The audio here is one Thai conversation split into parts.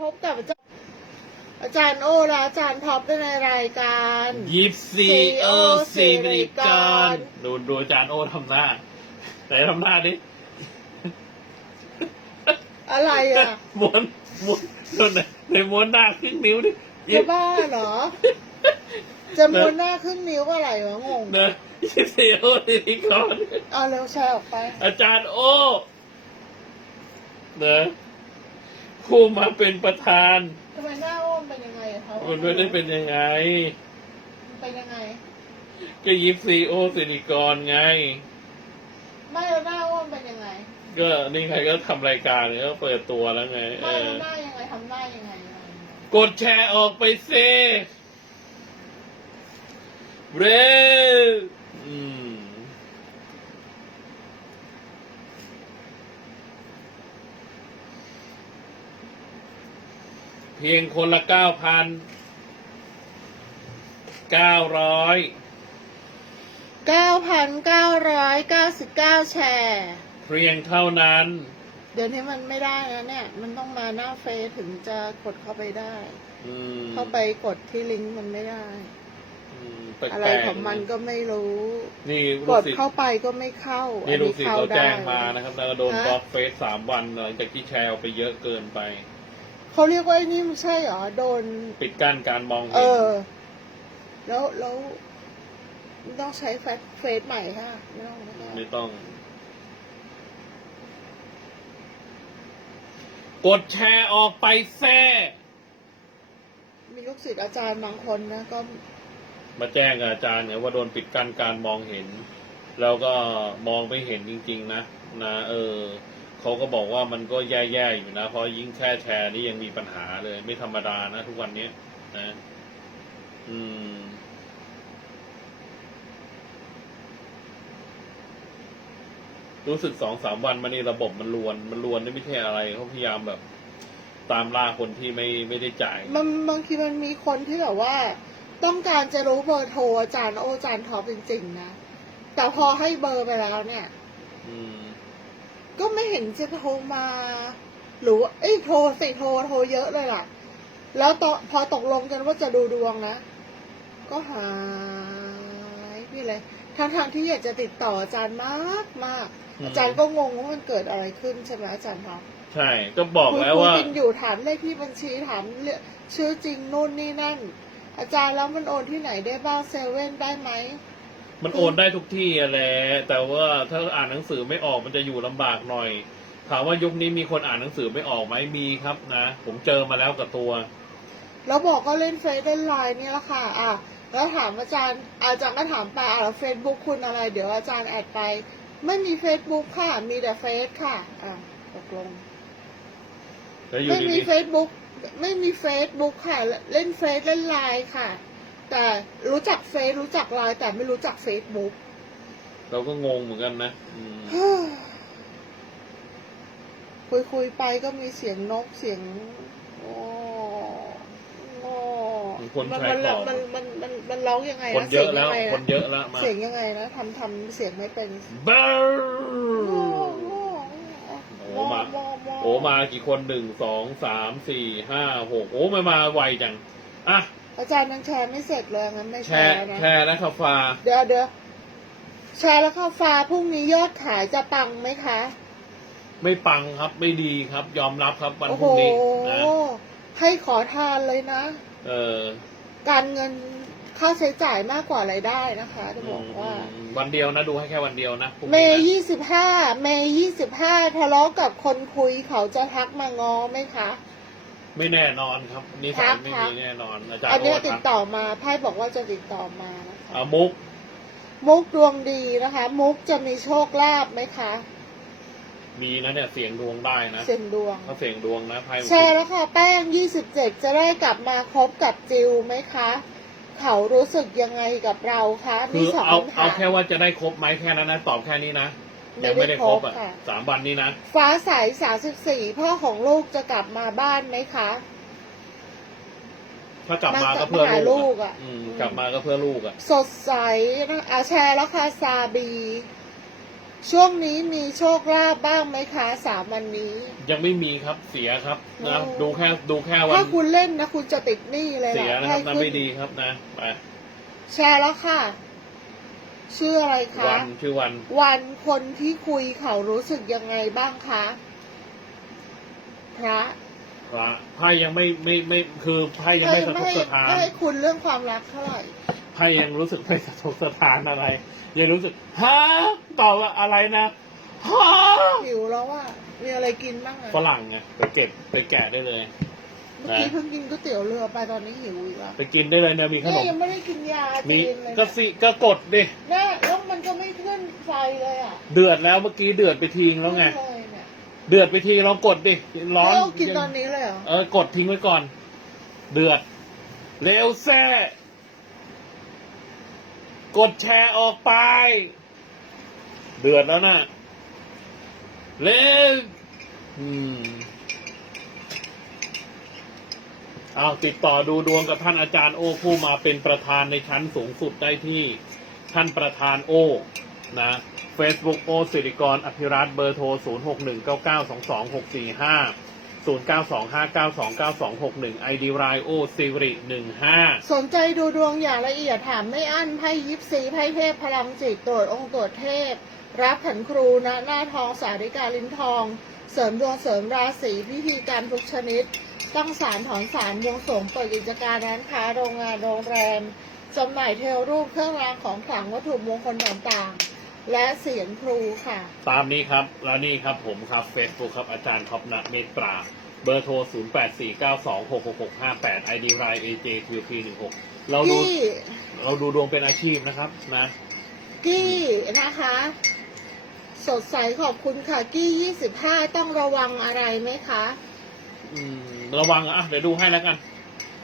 พบกับอาจารย์อาจารย์โอและอาจารย์ท็อปในรายการยิปซีโอ CEO ซีบริกาสิริการรดูดูอาจารย์โอทำหน้าไหนทำหน้าดิ อะไรอะม้วนม้วนตัวไหนในม้วนหน้าครึ่งนิ้วดิจะบ้าเหรอ จะม้วนหน้าครึ่งนิ้วอะไรวะงงเนอะยิปซีโอซีบริกาเอาเร็วแชร์ออกไป อาจารย์โอเนอะ ผู้มาเป็นประธานทำไมหน้าโอ้มเป็นยังไงอะเขามันไม่ได้เป็นยังไง มันเป็นยังไง ก็ยิปซีโอสิริกรไง ไม่แล้วหน้าโอ้มเป็นยังไง ก็นี่ใครก็ทำรายการเนี่ยก็เปิดตัวแล้วไง เอไม่อ แล้วหน้ายังไงทำหน้ายังไงกดแชร์ออกไปเซเร็วอืมเพียงคนละเก้าพันเก้าร้อย9,999 แชร์ เพียงเท่านั้น เดี๋ยวนี้มันไม่ได้แล้วเนี่ย มันต้องมาหน้าเฟซถึงจะกดเข้าไปได้ อืมเข้าไปกดที่ลิงก์มันไม่ได้ อืมแปลกๆอะไรของมันก็ไม่รู้ นี่กลูกดศิษย์เข้าไปก็ไม่เข้านี่อันลูนี้กศิษย์เข้าเขาได้ แจ้งมานะครับแล้วก็โดนฮะ บล็อกเฟซสามวันหลังจากที่แชร์ออกไปเยอะเกินไป เขาเรียกว่าไอ้นี่ไม่ใช่เหรอโดน ปิดกั้นการมองเอเห็นอ แล้วแล้วไม่ต้องใช้เฟซเฟซใหม่ค่ะไม่ต้องไม่ต้องไม่ต้อง กดแชร์ออกไปแซ่มีลูกศิษย์อาจารย์บางคนนะก็มาแจ้งกับอาจารย์เนี่ยว่าโดนปิดกั้นการมองเห็น แล้วก็มองไม่เห็นจริง ๆ นะนะเออ เขาก็บอกว่ามันก็แย่ๆอยู่นะ เพราะยิ่งแค่แชร์นี่ยังมีปัญหาเลย ไม่ธรรมดานะทุกวันนี้นะ อืม รู้สึกสองสามวันมานี่ระบบมันรวน มันรวนนี่ไม่ใช่อะไรเขาพยายามแบบ ตามล่าคนที่ไม่ไม่ได้จ่าย มันบางทีมันมีคนที่แบบว่า ต้องการจะรู้เบอร์โทรอาจารย์โออาจารย์ท็อปจริงๆนะ แต่พอให้เบอร์ไปแล้วเนี่ย อืม ก็ไม่เห็นจะโทรมา หรือว่าเอ้ยโทรสิโทรโทรเยอะเลยล่ะ แล้วตอพอตกลงกันว่าจะดูดวงนะ ก็หายพี่เลยทางทางๆที่อยากจะติดต่ออาจารย์มากมากอืมอาจารย์ก็งงว่ามันเกิดอะไรขึ้นใช่ไหมอาจารย์คะใช่ ก็บอกคุยแล้วคุยว่ากันอยู่ถามเลขที่บัญชีถามเรื่องชื่อจริงนู่นนี่นั่น อาจารย์แล้วมันโอนที่ไหนได้บ้างเซเว่นได้ไหม มันโอนได้ทุกที่อะแหละแต่ว่าถ้าอ่านหนังสือไม่ออกมันจะอยู่ลำบากหน่อย ถามว่ายุคนี้มีคนอ่านหนังสือไม่ออกไหมมีครับนะ ผมเจอมาแล้วกับตัว แล้วบอกก็เล่นเฟซเล่นไลน์นี่แหละค่ะ อะ แล้วถามอาจารย์อาจารย์ก็ถามไปอะแล้วเฟซบุ๊กคุณอะไร เดี๋ยวอาจารย์แอดไป ไม่มีเฟซบุ๊กค่ะ มีแต่เฟซค่ะ อะตกลง แล้วอยู่ไม่มีดีเฟซบุ๊กไม่มีเฟซบุ๊กค่ะ เล่นเฟซเล่นไลน์ค่ะ แต่รู้จักเฟซรู้จักไลน์แต่ไม่รู้จักเฟซบุ๊กๆเราก็งงเหมือนกันนะอืมคุยคุยๆไปก็มีเสียงนกเสียงโอ้โอ้มีคนมันใช้มันของมันมันมันมันร้องยังไงคนนะเยอะแล้วสีงคนเยอะแล้วมาเสียงยังไงนะทำทำเสียงไม่เป็นเบ้อโอ้มา โอ้มากี่คนหนึ่งสองสามสี่ห้าหกโอ้ไม่มาไวจัง อะ อาจารย์ยังแชร์ไม่เสร็จเลยงั้นไม่แชแชร์ร์นะแชร์นะครับฟ้าเดี๋ยวเดี๋ยวแชร์แล้วค่ะฟ้าพรุ่งนี้ยอดขายจะปังไหมคะ ไม่ปังครับไม่ดีครับ ยอมรับครับวันโอ้พโห รุ่งนี้นะให้ขอทานเลยนะ เออการเงินค่าใช้จ่ายมากกว่ารายได้นะคะจะบอกว่า อืมวันเดียวนะดูให้แค่วันเดียวนะพรุ่งเมนี้ย์นะยี่สิบห้าเมย์ยี่สิบห้าทะเลาะกับคนคุยเขาจะทักมางอไหมคะ ไม่แน่นอนครับนิสัทัยกไม่ทักมีแน่นอนอาจารย์อันเนี้ยโทรติดทักต่อมาไพ่บอกว่าจะติดต่อมานะคะเอามุก มุกดวงดีนะคะ มุกจะมีโชคลาภไหมคะ มีนะเนี่ยเสียงดวงได้นะเสียงดวงเขาเสียงดวงนะไพ่แชร์แล้วค่ะ แป้งยี่สิบเจ็ดจะได้กลับมาคบกับจิวไหมคะ เขารู้สึกยังไงกับเราคะคืนี่อสองเอาคำถาเอามแค่ว่าจะได้ครบไหมแค่นั้นนะตอบแค่นี้นะไม่ ยังไม่ได้ได้ครบครบอะค่ะ สามวันนี้นะ ฟ้าใสสาสิบสี่พ่อของลูกจะกลับมาบ้านไหมคะ ถ้ากลับมามาก็เพื่อมาหาลูลูกกอะอะอืมอืมกลับมาก็เพื่อลูกอะ สดใสนะอาแชร์แล้วค่ะซาบี ช่วงนี้มีโชคลาภบ้างไหมคะสามวันนี้ ยังไม่มีครับเสียครับนะโอ้ ดูแค่ดูแค่วัถ้านคุณเล่นนะ คุณจะติดหนี้เลยเสียล่ะนะครับให้นะขึ้ไม่ดีครับนะไปแชร์แล้วค่ะ ชื่ออะไรคะ วันชื่อวัน วันคนที่คุยเขารู้สึกยังไงบ้างคะ พระพระไพ่ยังไม่ไม่ไม่คือไพ่ยังไม่สะทกสะท้านไม่ให้คุณเรื่องความรักเท่าไหร่ไพ่ยังรู้สึกไม่สะทกสะท้านอะไรยังรู้สึกฮะตอบว่าอะไรนะฮะหิวแล้วว่ามีอะไรกินบ้างอะฝรั่งไงไปเก็บไปแกะได้เลย เมื่อกี้เพิ่งกินก๋วยเตี๋ยวเรือไปตอนนี้หิวอีกแล้วไปกินได้เลยเนี่ยมีขนเนี่ยม ยังไม่ได้กินยามีจีนเลยก็สิก็กดดิแน่แล้วมันก็ไม่ขึ้นไฟเลยอะเดือดแล้วเมื่อกี้เดือดไปทิ้งแล้วไง ม่เลยเนี่ยเดือดไปทีลองกดดิ ร้อนให้เอากินตอนนี้เลยเหรอเออกดทิ้งไว้ก่อน เดือด เร็วแซ่กดแชร์ออกไป เดือดแล้วนะเร็วอืม เอาติดต่อดูดวงกับท่านอาจารย์โอผู้มาเป็นประธานในชั้นสูงสุดได้ที่ท่านประธานโอนะ Facebook โอสิริกรอภิรัตเบอร์โทร 0 6 1 9 9 2 2 6 4 5 0 9 2 5 9 2 9 2 6 1 ID รายโอสิริ15 สนใจดูดวงอย่างละเอียดถามไม่อั้นไพ่ยิปซีไพ่เทพพลังจิตตรวจองค์ตรวจเทพ รับขันครูณหน้าทองสาริกาลิ้นทอง เสริมดวงเสริมราศีพิธีการทุกชนิด ตั้งศาลถอนศาลบวงสรวงเปิดกิจการร้านค้าโรงงานโรงแรมจำหน่ายเทวรูปเครื่องรางของขลังวัตถุมงคลต่างๆ และเสียงครูค่ะ ตามนี้ครับ แล้วนี่ครับผมครับ Facebook ครับอาจารย์ท็อปนะเมตตรา เบอร์โทร 0 8 4 9 2 6 6 6 5 8 ID ราย AJ QP 16เราดูกี้เราดูดวงเป็นอาชีพนะครับนะกี้นะคะ สดใสขอบคุณค่ะกี้ยี่สิบห้าต้องระวังอะไรไหมคะ อืม ระวังอะเดี๋ยวดูให้แล้วกัน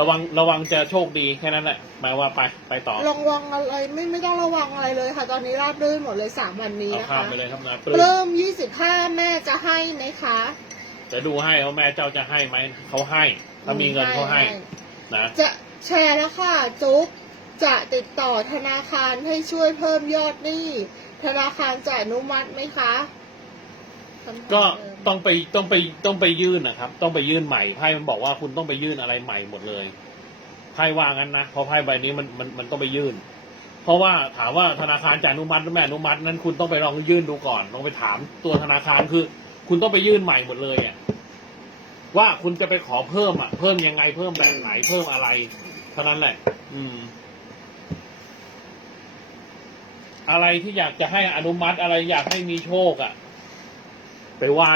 ระวังระวังจะโชคดีแค่นั้นแหละหมายว่าไปไปต่อระวังอะไรไม่ไม่ต้องระวังอะไรเลยค่ะ ตอนนี้ราบรื่นหมดเลยสามวันนี้เอานะข้ามคะไปเลยครับนะปเริ่มยี่สิบห้าแม่จะให้ไหมคะจะดูให้ว่าแม่เจ้าจะให้ไหมเขาให้ถ้ามีเงินเขาให้นะ จะแชร์แล้วค่ะ จุ๊บจะติดต่อธนาคารให้ช่วยเพิ่มยอดหนี้ ธนาคารจะอนุมัติไหมคะคำถาม ก็เดิมต้องไปต้องไปต้องไปยื่นนะครับ ต้องไปยื่นใหม่ไพ่มันบอกว่าคุณต้องไปยื่นอะไรใหม่หมดเลยไพ่ว่างั้นนะเพราะไพ่ใบนี้มันมันมันต้องไปยื่น เพราะว่าถามว่าธนาคารจะอนุมัติหรือไม่อนุมัตินั้นคุณต้องไปลองยื่นดูก่อนลองไปถามตัวธนาคารคือ คุณต้องไปยื่นใหม่หมดเลยอะว่าคุณจะไปขอเพิ่มอะเพิ่มยังไงเพิ่มแบบไหนเพิ่มอะไรเท่านั้นแหละ อืม อะไรที่อยากจะให้อนุมัติอะไรอยากให้มีโชคอะ ไปไหว้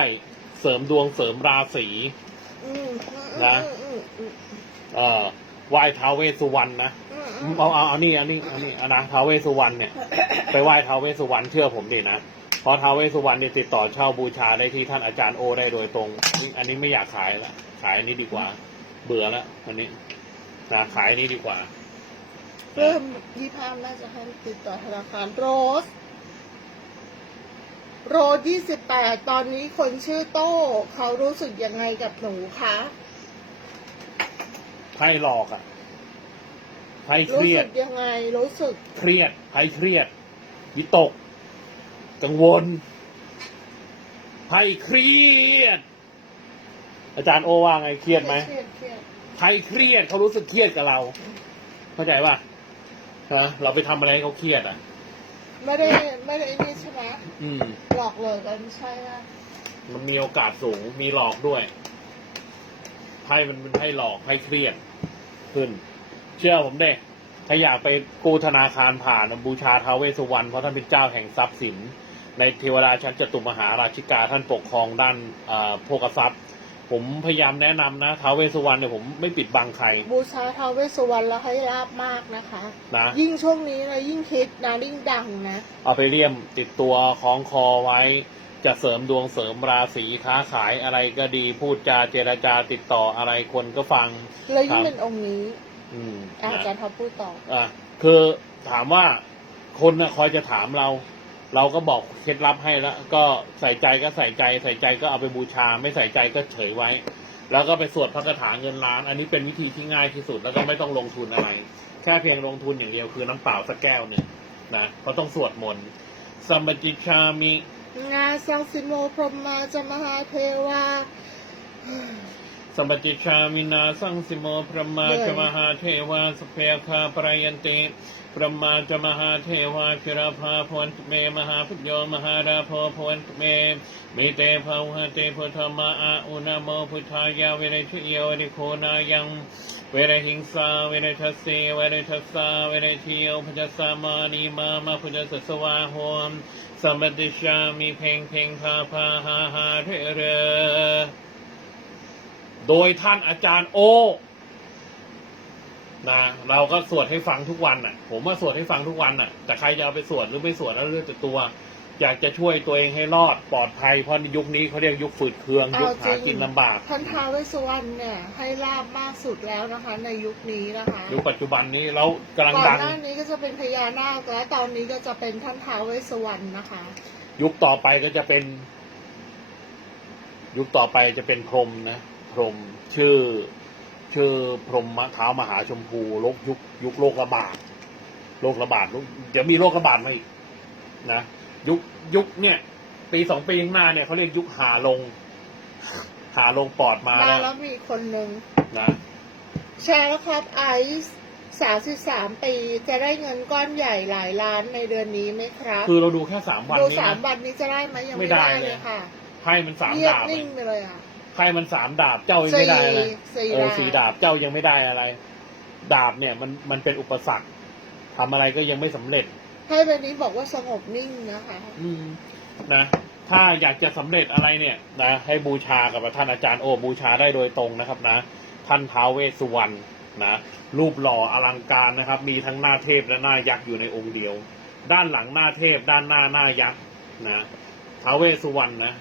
เสริมดวงเสริมราศี อืมนะ อืมอืมเอ่อไหว้ท้าวเวสสุวรรณนะอืมอืมเอาเอาเอานี่อันนี้อันนี้อันนะท้าวเวสสุวรรณเนี่ย ไปไหว้ท้าวเวสสุวรรณเชื่อผมดินะเพราะท้าวเวสสุวรรณเนี่ยติดต่อเช่าบูชาได้ที่ท่านอาจารย์โอได้โดยตรงนี่อันนี้ไม่อยากขายละขายอันนี้ดีกว่า เบื่อแล้วอันนี้นะขายอันนี้ดีกว่า เริ่มยี่ห้าน่าจะให้ติดต่อธนาคารโรส โรสยี่สิบแปดตอนนี้คนชื่อโต้เขารู้สึกยังไงกับหนูคะไพ่หลอกอะไพ่เครู้รียสึด กยังไงรู้สึก เครียดไพ่เครียดวิตก กังวลไพ่เครียด อาจารย์โอว่าไงเครียดไหมเครียดเครียดไพ่เครียดเขารู้สึกเครียดกับเรา เข้าใจป่ะฮะเราไปทำอะไรให้เขาเครียดอะ ไม่ได้ไม่ได้นี่ใช่ไหมอืม หลอกเลยกันใช่ไหมมันมีโอกาสสูง มีหลอกด้วย ไพ่มันเป็นไพ่หลอกไพ่เครียดขึ้น เชื่อผมเด้ถ้าอยากไปกู้ธนาคารผ่านบูชาท้าวเวสสุวรรณเพราะท่านเป็นเจ้าแห่งทรัพย์สิน ในเทวดาชั้นจตุมหาราชิกาท่านปกครองด้านอ่าโภคทรัพย์ ผมพยายามแนะนำนะท้าวเวสสุวรรณเนี่ยผมไม่ปิดบังใครบูชาท้าวเวสสุวรรณแล้วให้ลาบมากนะคะ นะยิ่งช่วงนี้นะยิ่งคิดนะยิ่งดังนะ เอาไปเลี่ยมติดตัวคล้องคอไว้ จะเสริมดวงเสริมราศีค้าขายอะไรก็ดีพูดจาเจรจาติดต่ออะไรคนก็ฟัง แล้วยิ่งครับเป็นองค์นี้อืมอานะจารย์ท็อปพูดต่อ อะคือถามว่าคนนะคอยจะถามเรา เราก็บอกเคล็ดลับให้แล้ว ก็ใส่ใจก็ใส่ใจ ใส่ใจก็เอาไปบูชา ไม่ใส่ใจก็เฉยไว้ แล้วก็ไปสวดพระคาถาเงินล้าน อันนี้เป็นวิธีที่ง่ายที่สุดแล้วก็ไม่ต้องลงทุนอะไร แค่เพียงลงทุนอย่างเดียวคือน้ำเปล่าสักแก้วหนึ่งนะเพราะต้องสวดมนต์สัมปติชามิงาสังสิโมพรหมาจะมหาเทวาสัมปติชามินาสังสิโมพระมาเหนื่อยจมหาเทวาสเพคาปรายันติ พระมาจมหาเทวาชิราภาพวนตุเมมหาพุทโยมหาราโพพวนตุเมมิเตภาวะเตพุทธมาอาอุณโมพุทธายาเวรชโยนิโคนายังเวรหิงสาเวรทัสเสเวรทัสสาเวรเทียวพจสามานีมามาพุทธสสวาหมสมติชามิเพ่งเพ่งพาพาหาหาเทเรโดยท่านอาจารย์โอ นะเราก็สวดให้ฟังทุกวันน่ะ ผมว่าสวดให้ฟังทุกวันน่ะ แต่ใครจะเอาไปสวดหรือไม่สวดแล้วเรื่องแต่ตัว อยากจะช่วยตัวเองให้รอดปลอดภัยเพราะในยุคนี้เขาเรียกยุคฝืดเคือง ยุคหากินลำบากท่านท้าวเวสสวรรณเนี่ยให้ลาบมากสุดแล้วนะคะ ในยุคนี้นะคะยุคปัจจุบันนี้แล้วกำลังก่อนดังหน้านี้ก็จะเป็นพญานาคและตอนนี้ก็จะเป็นท่านท้าวเวสสวรรณนะคะ ยุคต่อไปก็จะเป็น ยุคต่อไปจะเป็นพรหมนะพรหมชื่อ ชื่อพรหมเท้ามหาชมพูโรคยุคยุคโรคระบาดโรคระบาดโรคเดี๋ยวมีโรคระบาดมาอีกนะยุคยุคเนี่ยปีสองปีข้างหน้าเนี่ยเขาเรียกยุคหาลง หาลงปอดมามาแล้วแล้วมีคนหนึ่งนะแชร์แล้วครับไอซ์สามสิบสามปีจะได้เงินก้อนใหญ่หลายล้านในเดือนนี้ไหมครับ คือเราดูแค่สามวันดูนี้สามนะวันนี้จะได้ไหมยังไม่ไม่ได้ได้เลเลยยค่ะไพ่มันสามเงียบดาบนิ่งไปเลยอะ ไพ่มันสามดาบเจ้ายังไม่ได้เลยสี่เออดาบสีดาบเจ้ายังไม่ได้อะไร ดาบเนี่ยมันมันเป็นอุปสรรคทำอะไรก็ยังไม่สำเร็จให้ใบนี้บอกว่าสงบนิ่งนะคะ อืมนะ ถ้าอยากจะสำเร็จอะไรเนี่ยนะให้บูชากับท่านอาจารย์โอบูชาได้โดยตรงนะครับนะ ท่านท้าวเวสสุวรรณนะรูปหล่ออลังการนะครับ มีทั้งหน้าเทพและหน้ายักษ์อยู่ในองค์เดียว ด้านหลังหน้าเทพ ด้านหน้าหน้ายักษ์นะท้าวเวสสุวรรณนะ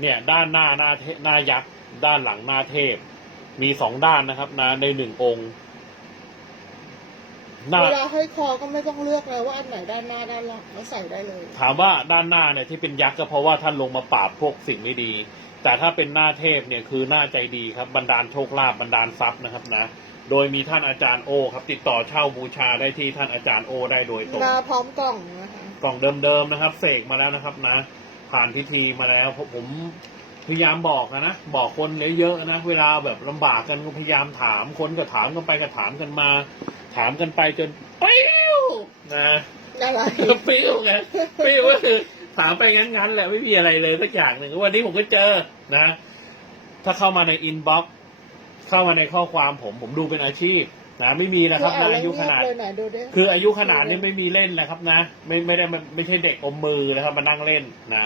เนี่ยด้านหน้าหน้าเทหน้ายักษ์ด้านหลังหน้าเทพ มีสองด้านนะครับนะในหนึ่งองค์หน้าเวลาให้คอก็ไม่ต้องเลือกแล้วว่าอันไหนด้านหน้าด้านหลังไม่ใส่ได้เลย ถามว่าด้านหน้าเนี่ยที่เป็นยักษ์ก็เพราะว่าท่านลงมาปราบพวกสิ่งไม่ดี แต่ถ้าเป็นหน้าเทพเนี่ยคือหน้าใจดีครับบันดาลโชคลาภบันดาลทรัพย์นะครับนะ โดยมีท่านอาจารย์โอครับ ติดต่อเช่าบูชาได้ที่ท่านอาจารย์โอได้โดยตรงนาพร้อมกล่องนะคะกล่องเดิมๆนะครับ เสกมาแล้วนะครับนะ ผ่านพิธีมาแล้วผมผมพยายามบอกอะนะ บอกคนเยอะๆนะ เวลาแบบลำบากกันก็พยายามถามคนก็ถามกันไปก็ถามกันมา ถามกันไปจนปิ้วนะอะไรปิ้วไงปิ้วก็คือถามไปงั้นๆแหละไม่มีอะไรเลยสักอย่างหนึ่งวันนี้ผมก็เจอนะ ถ้าเข้ามาในอินบ็อกซ์เข้ามาในข้อความผมผมดูเป็นอาชีพ นะไม่มีนะครับอ่นะนอายุขนาด เลยไหนดูดิคืออายุขนาดนี้ไม่มีเล่นนะครับนะ ไม่ไม่ได้มันไม่ใช่เด็กอมมือนะครับมานั่งเล่นนะ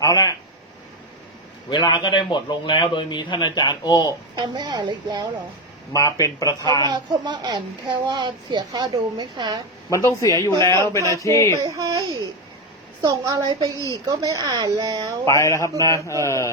เอาละเวลาก็ได้หมดลงแล้ว โดยมีท่านอาจารย์โอ อ่านไม่อ่านเลยอีกแล้วเหรอมาเป็นประเขาธาน มาเขามาอ่านแค่ว่าเสียค่าดูไหมคะมันต้องเสียอยู่แล้วส่งเป็นอาค่ชีพครูไปให้ ส่งอะไรไปอีกก็ไม่อ่านแล้ว ไปแล้วครับนะ เออ